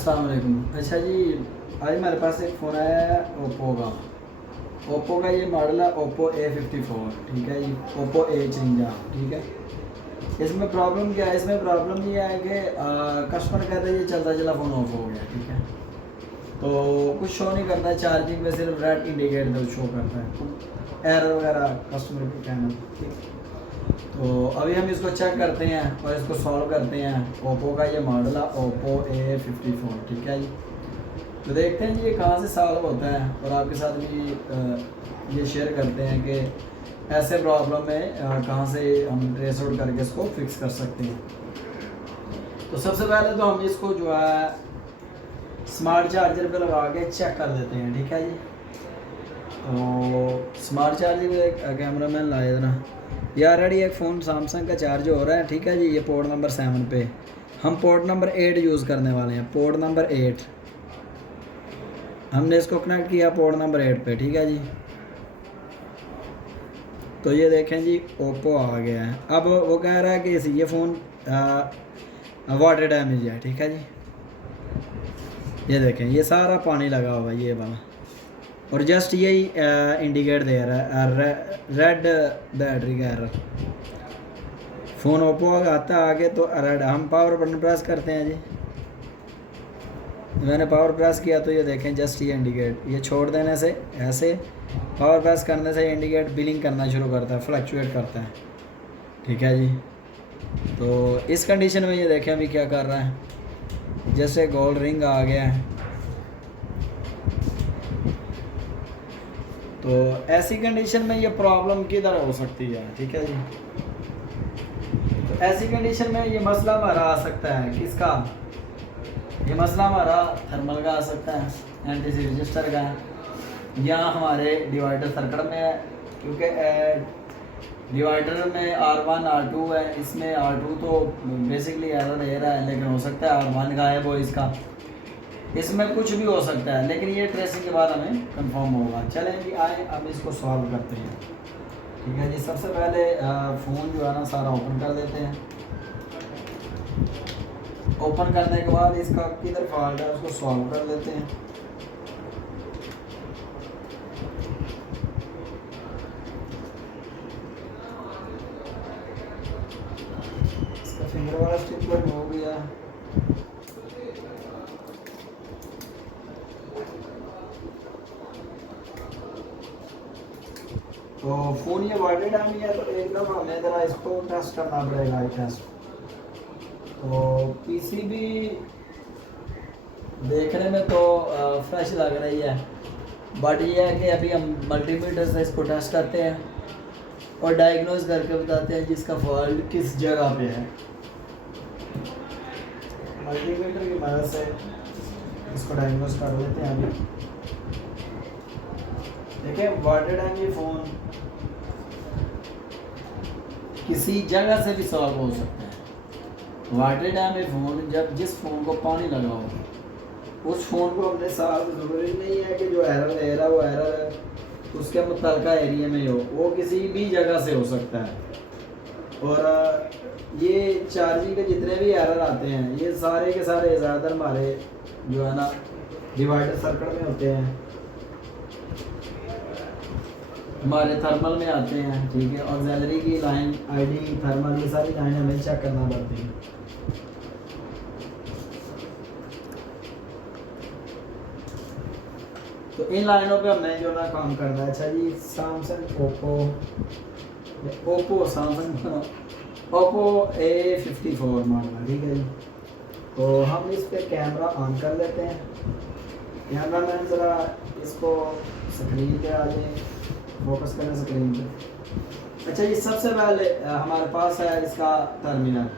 अस्सलाम वालेकुम। अच्छा जी, आज हमारे पास एक फ़ोन आया है ओप्पो का ये मॉडल है ओप्पो A54, ठीक है जी, ओप्पो A53, ठीक है। इसमें प्रॉब्लम क्या है? इसमें प्रॉब्लम ये है कि कस्टमर कहता है ये चलता चला फ़ोन ऑफ हो गया, ठीक है। तो कुछ शो नहीं करता है, चार्जिंग में सिर्फ रेड इंडिकेटर शो करता है, एरर वगैरह कस्टमर के कहना, ठीक। तो अभी हम इसको चेक करते हैं और इसको सॉल्व करते हैं। ओप्पो का ये मॉडल है ओप्पो A54, ठीक है जी। तो देखते हैं जी ये कहाँ से सॉल्व होता है और आपके साथ भी ये शेयर करते हैं कि ऐसे प्रॉब्लम में कहाँ से हम ट्रेस आउट करके इसको फिक्स कर सकते हैं। तो सबसे पहले तो हम इसको जो है स्मार्ट चार्जर पे लगा के चेक कर लेते हैं, ठीक है जी। तो स्मार्ट चार्जर पे कैमरा मैन लाए ना, ये ऑलरेडी एक फ़ोन सैमसंग का चार्ज हो रहा है, ठीक है जी। ये पोर्ट नंबर 7 पे हम पोर्ट नंबर 8 यूज़ करने वाले हैं। पोर्ट नंबर 8 हमने इसको कनेक्ट किया पोर्ट नंबर 8 पे, ठीक है जी। तो ये देखें जी ओप्पो आ गया है। अब वो कह रहा है कि ये फ़ोन वाटर डैमेज है, ठीक है जी। ये देखें ये सारा पानी लगा हुआ है ये वाला, और जस्ट यही इंडिकेट दे रहा है रेड बैटरी का एरर। फ़ोन ओप्पो का आता है आगे तो रेड। हम पावर बटन प्रेस करते हैं जी, मैंने पावर प्रेस किया तो ये देखें जस्ट ये इंडिकेट, ये छोड़ देने से ऐसे पावर प्रेस करने से इंडिकेट बिलिंग करना शुरू करता है, फ्लक्चुएट करता है, ठीक है जी। तो इस कंडीशन में ये देखें अभी क्या कर रहा है, जैसे गोल्ड रिंग आ गया है। तो ऐसी कंडीशन में ये प्रॉब्लम किधर हो सकती है, ठीक है जी। तो ऐसी कंडीशन में ये मसला हमारा आ सकता है किसका? ये मसला हमारा थर्मल का आ सकता है, एनटीसी रजिस्टर का है, या हमारे डिवाइडर सर्किट में है, क्योंकि डिवाइडर में R1 R2 है, इसमें R2 तो बेसिकली एरर दे रहा है, लेकिन हो सकता है R1 गायब हो इसका, इसमें कुछ भी हो सकता है, लेकिन ये ट्रेसिंग के बाद हमें कंफर्म होगा। चलें जी आए अब इसको सॉल्व करते हैं, ठीक है जी। सबसे पहले फ़ोन जो है ना सारा ओपन कर देते हैं। ओपन करने के बाद इसका किधर फॉल्ट है उसको सॉल्व कर लेते हैं। इसका फिंगर वाला स्टिकर हो गया। तो फ़ोन ये वाटर डैमेज है, तो एकदम हमें ज़रा इसको टेस्ट करना पड़ेगा, टेस्ट। तो पीसीबी देखने में तो फ्रेश लग रही है, बट ये है कि अभी हम मल्टीमीटर से इसको टेस्ट करते हैं और डायग्नोज करके बताते हैं जिसका फॉल्ट किस जगह पे है। मल्टीमीटर की मदद से इसको डायग्नोज कर लेते हैं। अभी देखिए वाटर डैमेज फ़ोन किसी जगह से भी सॉल्व हो सकता है। वाटर डैमेज फ़ोन जब जिस फ़ोन को पानी लगा हो उस फ़ोन को अपने साथ ज़रूरी नहीं है कि जो एरर दे रहा है वो एरर उसके मुतलका एरिया में हो, वो किसी भी जगह से हो सकता है। और ये चार्जिंग के जितने भी एरर आते हैं ये सारे के सारे ज़्यादातर हमारे जो है ना डिवाइडर सर्किट में होते हैं, हमारे थर्मल में आते हैं, ठीक है। ऑक्सिलरी की लाइन, आईडी, थर्मल, ये सारी लाइन हमें चेक करना पड़ती है। तो इन लाइनों पे हमने जो ना काम करना है। अच्छा जी, Samsung Oppo Samsung Oppo A54 model, ठीक है जी। तो हम इस पे कैमरा ऑन कर लेते हैं। कैमरा मैन ज़रा इसको स्क्रीन पे आ जाए, फोकस करें स्क्रीन पे। अच्छा जी, सबसे पहले हमारे पास है इसका टर्मिनल,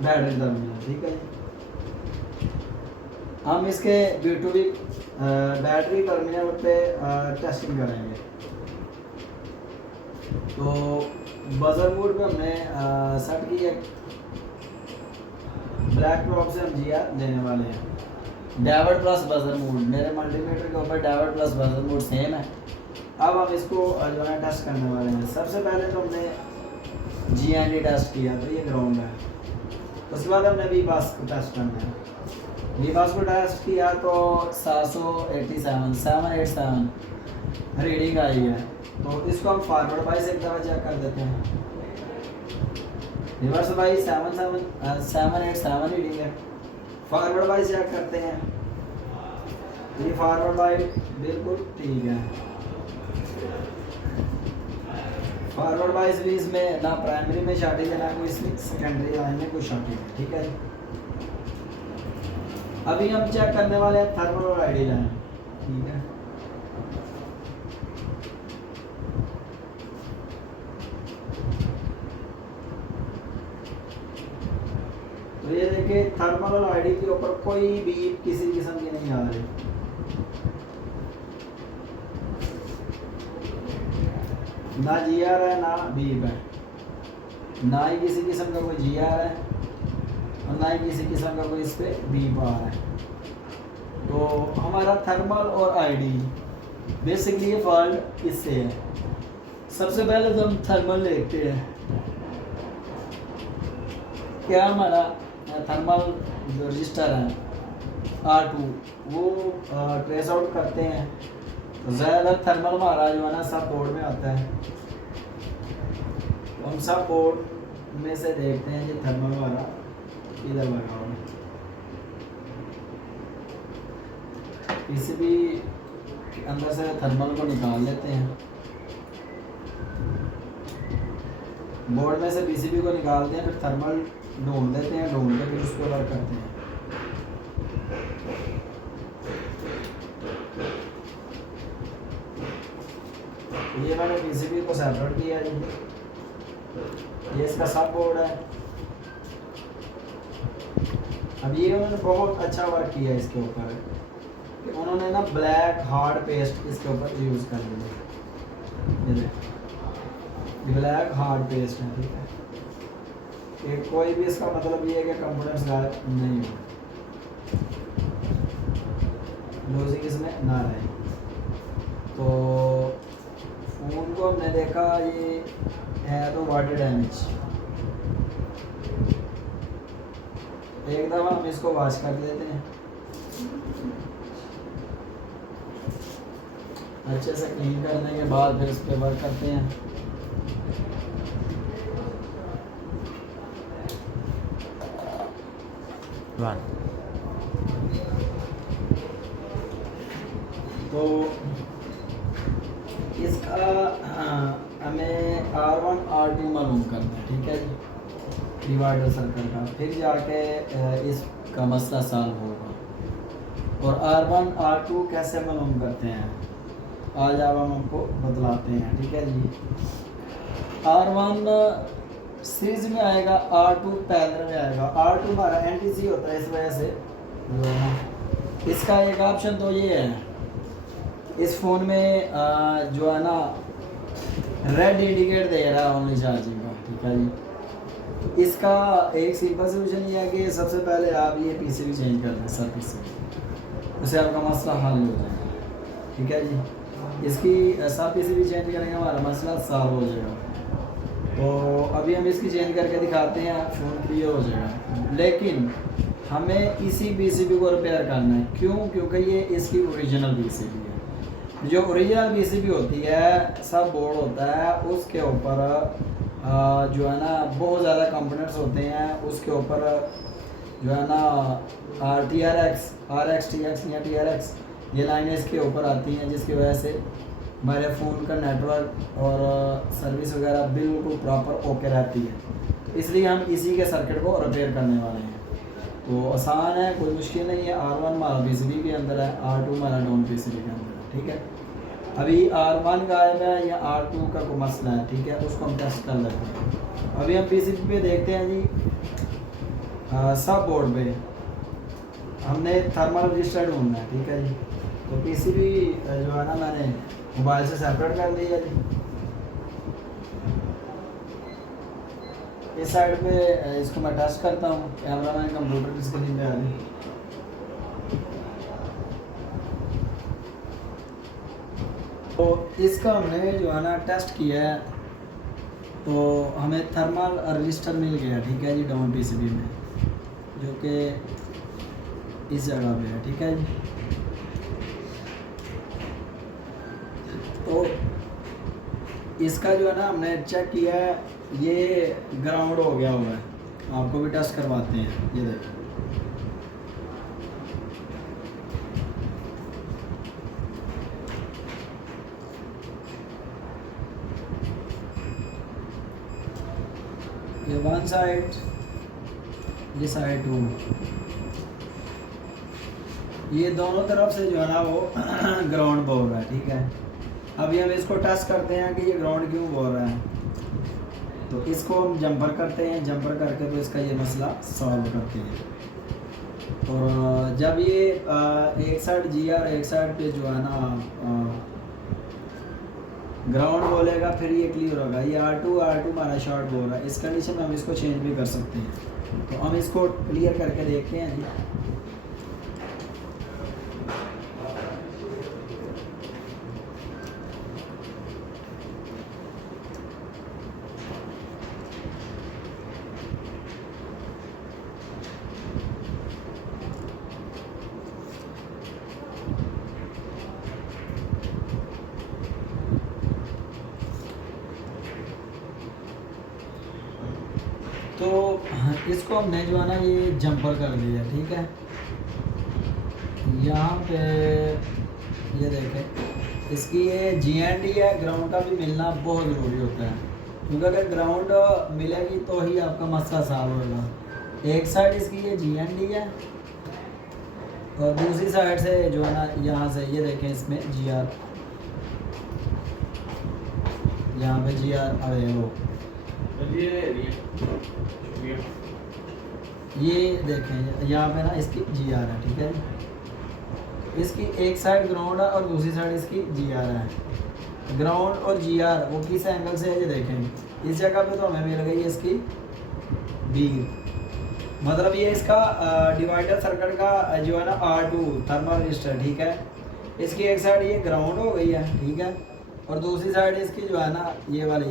बैटरी टर्मिनल, ठीक है जी। हम इसके B2B बैटरी टर्मिनल पे टेस्टिंग करेंगे। तो बजर मोड पे हमने सेट की है, ब्लैक ड्रॉप से हम GR लेने वाले हैं। डाइवर्ट प्लस बजर मोड, मेरे मल्टीमीटर के ऊपर divert plus buzzer mode same है। अब हम इसको जो है टेस्ट करने वाले हैं। सबसे पहले तो हमने GND टेस्ट किया, तो ये ग्राउंड है। उसके बाद हमने भी पास को टेस्ट करना है। वीमास को टेस्ट किया तो 787 रीडिंग आई है। तो इसको हम फॉरवर्ड बाई से एक दफ़ा चेक कर देते हैं। रिवर्स बाई 787 रीडिंग है, फॉरवर्ड बाई चेक करते हैं। ये फॉरवर्ड बाई बिल्कुल ठीक है। फॉरवर्ड बाई भी इसमें ना प्राइमरी में शॉर्टेज है ना कोई सेकेंडरी लाइन में कोई शॉर्टेज है, ठीक है। अभी हम चेक करने वाले हैं थर्मल और आईडी लाइन, ठीक है। तो ये देखिए थर्मल और आईडी के ऊपर कोई भी किसी किस्म की नहीं आ रही। ना जी आर है ना बीप है, ना ही किसी किस्म का कोई जी आर है और ना ही किसी किस्म का कोई इस पर बीप आ रहा है। तो हमारा थर्मल और आईडी बेसिकली ये फॉल्ट इससे है। सबसे पहले तो हम थर्मल देखते हैं। क्या हमारा थर्मल जो रजिस्टर है R2 वो ट्रेस आउट करते हैं। तो ज़्यादातर थर्मल हमारा जो है ना सब बोर्ड में आता है। तो हम सब बोर्ड में से देखते हैं कि थर्मल हमारा इधर लगा हुआ है। पीसीबी के अंदर से थर्मल को निकाल लेते हैं। बोर्ड में से पीसीबी को निकालते हैं, फिर थर्मल ढूंढ लेते हैं, ढूंढ के फिर उसको वर्क करते हैं। ये मैंने पीसीबी को सेपरेट किया है। ये इसका सब बोर्ड है। अब ये उन्होंने बहुत अच्छा वर्क किया इसके ऊपर कि उन्होंने ना ब्लैक हार्ड पेस्ट इसके ऊपर यूज़ कर लिया। ये ब्लैक हार्ड पेस्ट है, ठीक है। कि कोई भी इसका मतलब ये है कि कंपोनेंट्स गायब नहीं हो, लूजिंग इसमें ना रहे। तो फ़ोन को हमने देखा ये है तो वाटर डैमेज। एक दफ़ा हम इसको वॉश कर लेते हैं, अच्छे से क्लीन करने के बाद फिर इस पर वर्क करते हैं। तो इसका हमें R1 R2 मालूम करना है, ठीक है जी, डिवाइडर सर्कल का। फिर जाके इसका मसला सॉल्व होगा। और R1 R2 कैसे मालूम करते हैं आज आप हम आपको बतलाते हैं, ठीक है जी। R1 सीरीज में आएगा, R2 पैरेलल में आएगा। R2 हमारा NTC होता है, इस वजह से इसका एक ऑप्शन तो ये है इस फ़ोन में जो है ना रेड इंडिकेट दे रहा है ओनली चार्जिंग का, ठीक है जी। तो इसका एक सिंपल सोल्यूशन ये है कि सबसे पहले आप ये पीसीबी चेंज कर दें, सब पीसीबी, उससे आपका मसला हल हो जाएगा, ठीक है जी। इसकी सब पीसीबी चेंज करेंगे, हमारा मसला सॉल्व हो जाएगा। तो अभी हम इसकी चेंज करके दिखाते हैं, फ़ोन क्लियर हो जाएगा। लेकिन हमें इसी पीसीबी को रिपेयर करना है। क्यों? क्योंकि ये इसकी ओरिजिनल पीसीबी है। जो ओरिजिनल पीसीबी होती है, सब बोर्ड होता है, उसके ऊपर जो है ना बहुत ज़्यादा कंपोनेंट्स होते हैं। उसके ऊपर जो है ना TRX, RX, TX या TRX ये लाइनें इसके ऊपर आती हैं, जिसकी वजह से हमारे फ़ोन का नेटवर्क और सर्विस वगैरह बिल्कुल प्रॉपर ओके रहती है। इसलिए हम इसी के सर्किट को रिपेयर करने वाले हैं। तो आसान है, कोई मुश्किल नहीं है। R1 हमारा पीसीबी के अंदर है, R2 हमारा नॉन पीसीबी के अंदर है, ठीक है। अभी R1 गायब है या R2 का कोई मसला है, ठीक है, उसको हम टेस्ट कर लेते हैं। अभी हम पीसीबी पे देखते हैं जी, सब बोर्ड पे हमने थर्मल रजिस्टर ढूंढना है, ठीक है जी। तो पीसीबी जो है ना मैंने मोबाइल से सेपरेट कर लिया जी। इस साइड पे इसको मैं टेस्ट करता हूँ। कैमरा मैन कंप्यूटर की स्क्रीन पे आ गई। तो इसका हमने जो है ना टेस्ट किया है, तो हमें थर्मल रजिस्टर मिल गया, ठीक है जी, डाउन पीसीबी में, जो कि इस जगह पे है, ठीक है जी। तो इसका जो है ना हमने चेक किया है, ये ग्राउंड हो गया हुआ है। आपको भी टेस्ट करवाते हैं, ये देखिए। ये वन साइड, ये साइड टू, ये दोनों तरफ से जो है ना वो ग्राउंड बोल रहा है, ठीक है। अभी हम इसको टेस्ट करते हैं कि ये ग्राउंड क्यों बोल रहा है। तो इसको हम जंपर करते हैं, जंपर करके तो इसका ये मसला सॉल्व करते हैं। और जब ये एक साइड जी आर एक साइड पे जो है ना ग्राउंड बोलेगा, फिर ये क्लियर होगा। ये R2 हमारा शॉर्ट बोल रहा है। इस कंडीशन में हम इसको चेंज भी कर सकते हैं। तो हम इसको क्लियर करके देखते हैं जी। तो इसको हमने जो है ना ये जंपर कर दिया, ठीक है। यहाँ पे ये देखें, इसकी ये GND है। ग्राउंड का भी मिलना बहुत ज़रूरी होता है, क्योंकि अगर ग्राउंड मिलेगी तो ही आपका मसला सॉल्व होगा। एक साइड इसकी ये GND है और दूसरी साइड से जो है ना यहाँ से ये देखें, इसमें GR, यहाँ पे GR अरे वो ये देखें यहाँ पे ना इसकी GR है, ठीक है। इसकी एक साइड ग्राउंड है और दूसरी साइड इसकी GR है। ग्राउंड और GR वो किस एंगल से है ये देखें। इस जगह पे तो हमें मिल गई है इसकी B, मतलब ये इसका डिवाइडर सर्किट का जो है ना R2 थर्मल रजिस्टर, ठीक है। इसकी एक साइड ये ग्राउंड हो गई है, ठीक है, और दूसरी साइड इसकी जो है ना ये वाली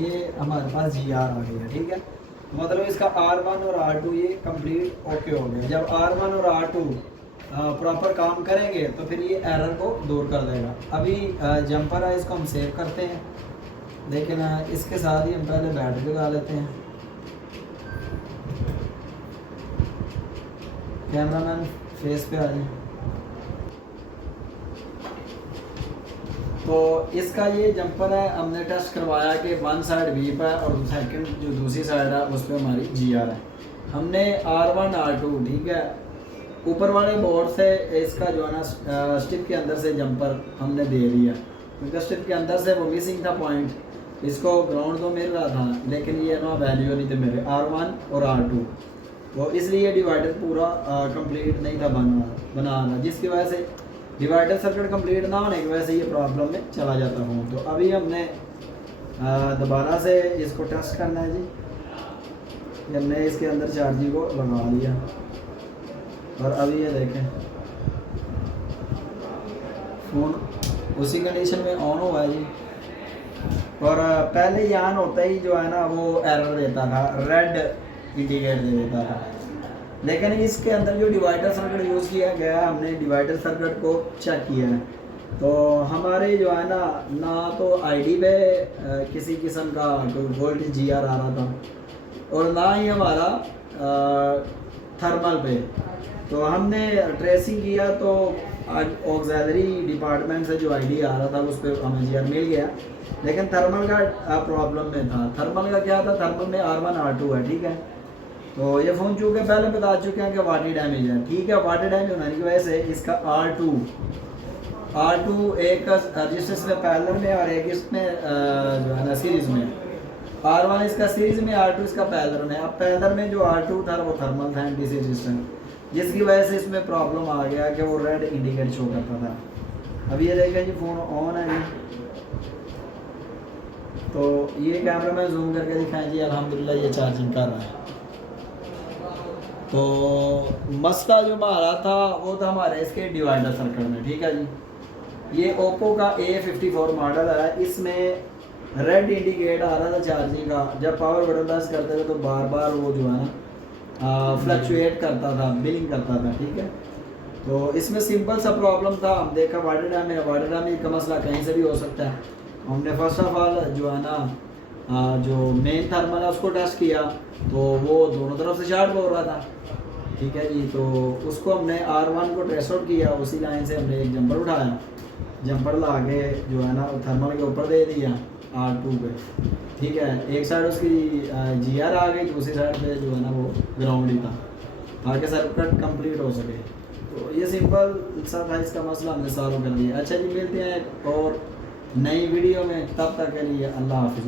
ये हमारे पास GR आ गई है, ठीक है। मतलब इसका R1 और R2 ये कंप्लीट ओके हो गया। जब R1 और R2 प्रॉपर काम करेंगे तो फिर ये एरर को दूर कर देगा। अभी जंपर है, इसको हम सेव करते हैं, लेकिन इसके साथ ही हम पहले बैटरी लगा लेते हैं। कैमरामैन फेस पे आ जाए। तो इसका ये जंपर है, हमने टेस्ट करवाया कि वन साइड वी पे है और सेकंड जो दूसरी साइड है उस पर हमारी GR है। हमने R1 R2, ठीक है, ऊपर वाले बोर्ड से इसका जो है ना स्टिप के अंदर से जंपर हमने दे दिया, क्योंकि स्टिप के अंदर से वो मिसिंग था पॉइंट। इसको ग्राउंड तो मिल रहा था लेकिन ये ना वैल्यू नहीं थे मेरे R1 और R2, तो इसलिए डिवाइडर पूरा कंप्लीट नहीं था बनाना, जिसकी वजह से डिवाइडर सर्किट कंप्लीट ना होने की वजह से ये प्रॉब्लम में चला जाता हूँ। तो अभी हमने दोबारा से इसको टेस्ट करना है जी। हमने इसके अंदर चार्जिंग को लगा लिया और अभी ये देखें फ़ोन उसी कंडीशन में ऑन हुआ है जी। और पहले ये ऑन होता ही जो है ना वो एरर देता था, रेड इंडिकेट दे देता था। लेकिन इसके अंदर जो डिवाइडर सर्किट यूज़ किया गया है, हमने डिवाइडर सर्किट को चेक किया है, तो हमारे जो है ना तो ID पे किसी किस्म का कोई वोल्टेज GR आ रहा था और ना ही हमारा थर्मल पे। तो हमने ट्रेसिंग किया तो ऑक्सिलरी डिपार्टमेंट से जो ID आ रहा था उस पर हमें GR मिल गया, लेकिन थर्मल का प्रॉब्लम में था। थर्मल का क्या था, थर्मल में R1 R2 है, ठीक है। तो ये फ़ोन चूँकि पहले बता चुके हैं कि वाटर डैमेज है, ठीक है। वाटर डैमेज होने की वजह से इसका R2 एक रजिस्टर में पैरेलल में और एक इसमें जो है ना सीरीज़ में। R1 इसका सीरीज़ में, R2 इसका पैरेलल में। अब पैरेलल में जो R2 था वो थर्मल था DC रजिस्टर, जिसकी वजह से इसमें प्रॉब्लम आ गया कि वो रेड इंडिकेट शो करता था। अभी ये देखें जी फ़ोन ऑन है जी। तो ये कैमरा में जूम करके दिखाएं जी, अल्हम्दुलिल्लाह ये चार्जिंग कर रहा है। तो मसला जो हमारा था वो था हमारे इसके डिवाइडर सर्किट में, ठीक है जी। ये ओप्पो का A54 मॉडल है, इसमें रेड इंडिकेट आ रहा था चार्जिंग का। जब पावर बटन प्रेस करते थे तो बार बार वो जो है ना फ्लक्चुएट करता था, बिलिंग करता था, ठीक है। तो इसमें सिंपल सा प्रॉब्लम था, हम देखा वाटर डैमेज का मसला कहीं से भी हो सकता है। हमने फर्स्ट ऑफ ऑल जो है ना जो मेन थर्मल है उसको टेस्ट किया, तो वो दोनों तरफ से शार्ट हो रहा था, ठीक है जी। तो उसको हमने R1 को ट्रेस आउट किया, उसी लाइन से हमने एक जंपर उठाया, जंपर ला के जो है ना थर्मल के ऊपर दे दिया R2 पे, ठीक है। एक साइड उसकी GR आ गई, दूसरी साइड पे जो है ना वो ग्राउंड ही था, ताकि सर्किट कंप्लीट हो सके। तो ये सिंपल सा था, इसका मसला हमने सॉल्व कर दिया। अच्छा जी, मिलते हैं एक और नई वीडियो में, तब तक के लिए अल्लाह हाफिज़।